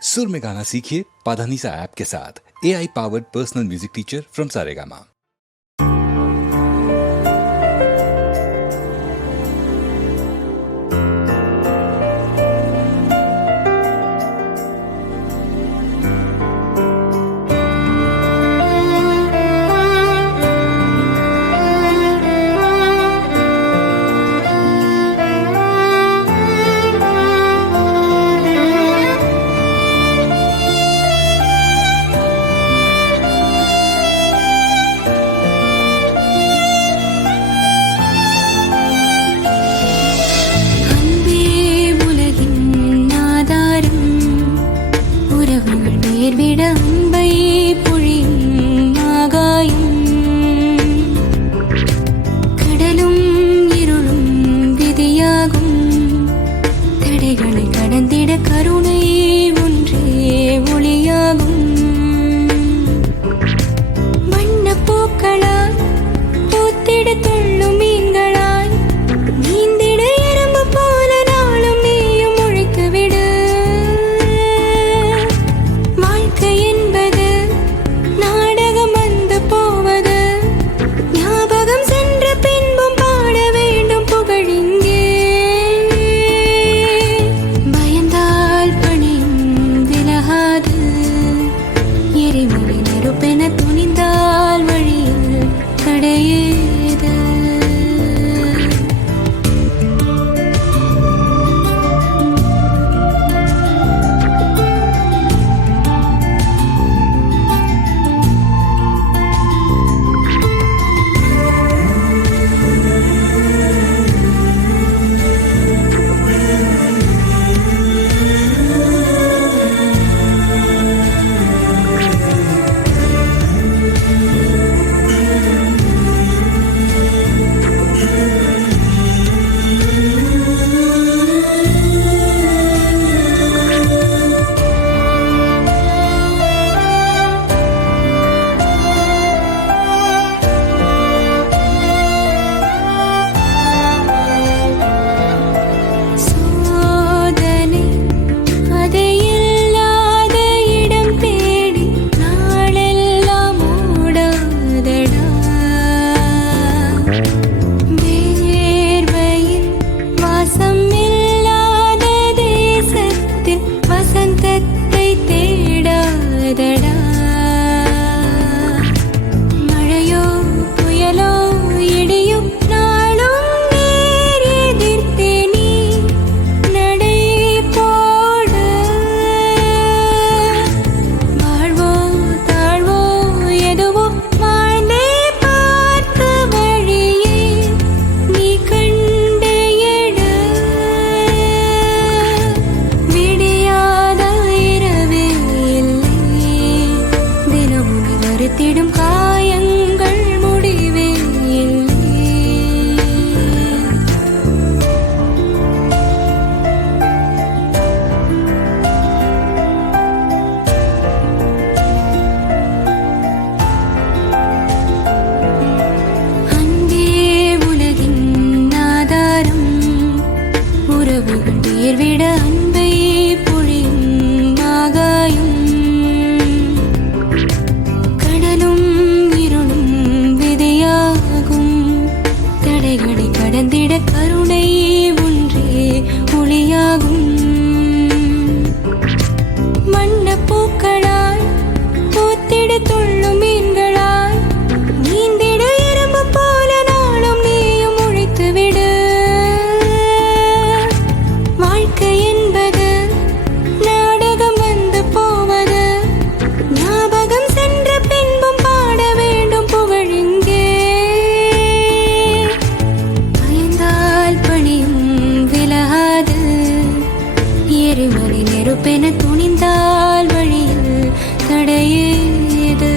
सुर में गाना सीखिए पाधानीसा ऐप के साथ। AI powered personal music teacher from Saregama. விட அன்பை பொழியும் ஆகாயம், கடலும் இருளும் விதியாகும், தடைகளை கடந்திட கருணை ஒன்றே ஒளியாகும். வண்ணப்பூக்களாய் பூத்திட துள்ளும் மீன்களாய் நீந்திட எறும்பு போல நாளும் நீயும் உழைத்து விடு. என்பது நாடகம் வந்து போவது, ஞாபகம் சென்ற பின்பும் பாட வேண்டும் புகழிங்கே. பயந்தால் பணியும் விலகாது, எரிமலை நெருப்பென துணிந்தால் வழியில் தடையேது. மழையோ புயலோ இடியும் நாளும் நேர் எதிர்த்தே நீ நடை போடு. வாழ்வோ தாழ்வோ எதுவோ வாழ்ந்தே பார்த்த வழியே நீ கண்டு எடு. விடியாத இரவே வருத்திடும் காயங்கள் முடிவே இல்லை. அன்பே உலகின் ஆதாரம், உறவுகள் வேர்விட அன்பை பொழியும் ஆகாயம், தடைகளை கடந்திட கருணை ஒன்றே ஒளியாகும். வண்ணப்பூக்களாய் பூத்திட துள்ளும் மீன்களாய் நீந்திட எறும்பு போல நாளும் நீயும் உழைத்து விடு. வாழ்க்கை என்பது நாடகம் வந்து போவது, ஞாபகம் சென்ற பின்பும் பாட வேண்டும் புகழிங்கே. எரிமலை நெருப்பென துணிந்தால் வழியில் தடையேது.